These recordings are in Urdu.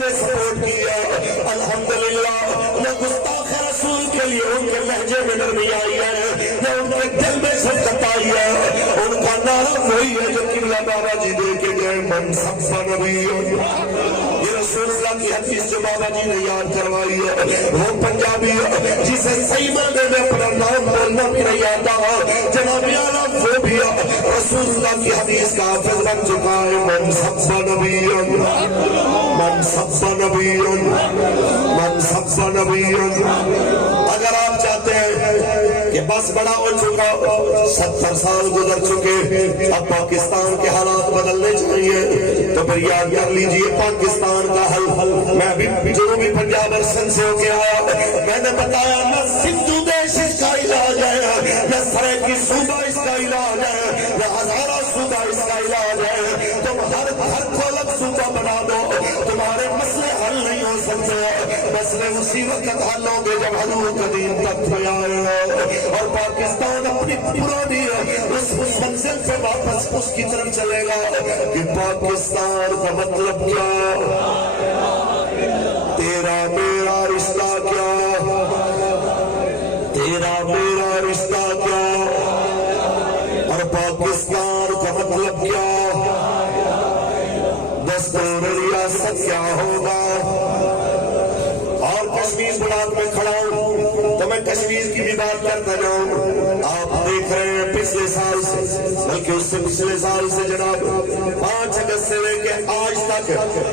نے سپورٹ کیا الحمدللہ، نہ گستاخ رسول کے لیے ان کے لہجے میں نرمی آئی ہے، نہ ان کے دل میں شفقت آئی ہے. ان کا نعرہ وہی ہے جو قبلہ بابا جی دے کے گئے، من سب نبی. یہ رسول اللہ کی حدیث جو بابا جی نے یاد کروائی ہے، وہ پنجابی ہے جسے صحیح معنی میں اپنا نام بولنا بھی نہیں آتا. جناب اعلیٰ وہ بھی رسول اللہ کی حدیث کا حافظ بن چکا ہے. من سب نبی، من سب نبی، من سب نبی. اگر آپ چاہتے ہیں کہ بس بڑا ہو چکا، 70 سال گزر چکے، اب پاکستان کے حالات بدلنے چاہیے، تو پھر یاد کر لیجئے پاکستان کا حل. میں بھی جنوبی پنجاب ارسن سے ہو کے آیا، میں نے بتایا نہ سندھو دیش اس کا علاج ہے، نہ سرائکی صوبہ اس کا علاج ہے، نہ ہزارہ صوبہ اس کا علاج ہے. تم ہر گھر کو الگ صوبہ بنا دو، تمہارے مسئلے حل نہیں ہو سکتے. مسئلے اسی وقت حل ہوں گے جب حضور قدیم تک آئے اور پاکستان اپنی پرانی اس منزل سے واپس اس کی طرف چلے گا کہ پاکستان کا مطلب کیا، تیرا میرا رشتہ کیا، تیرا میرا رشتہ کیا، اور پاکستان کا مطلب کیا، دستور ریاست کیا ہوگا. اور کشمیر بلاد میں کھڑا ہوں تو میں کشمیر کی بھی بات کرتا جاؤں. آپ دیکھ رہے ہیں پچھلے سال سے، بلکہ اس سے پچھلے سال سے جناب 5 اگست سے لے کے آج تک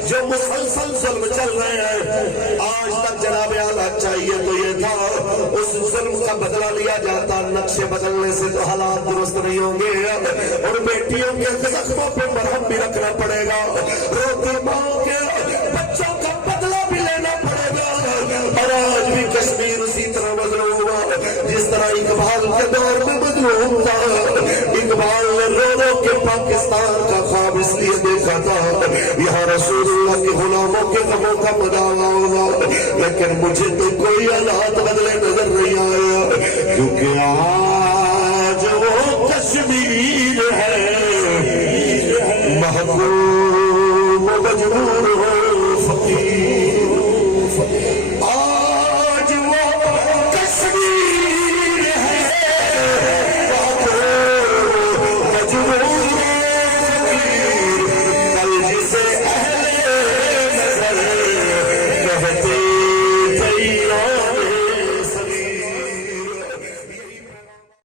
جو مسلسل ظلم چل رہے ہیں، آج تک جناب اعلیٰ چاہیے تو یہ تھا اس ظلم کا بدلہ لیا جاتا. نقشے بدلنے سے تو حالات درست نہیں ہوں گے، اور بیٹیوں کے زخموں پہ مرہم بھی رکھنا پڑے گا، روتی ماں کے بچوں کا بدلہ بھی لینا پڑے گا. اور آج بھی کشمیر اسی طرح مظلوم ہوا جس طرح اقبال کے دور میں مظلوم تھا. اقبال نے رو رو کے پاکستان کا خواب اس لیے دیکھا تھا یہاں رسول اللہ کے غلاموں کے غموں کا مداوا ہوگا، لیکن مجھے تو کوئی حالات بدلے نظر نہیں آیا، کیونکہ آج وہ کشمیر ہے محبوب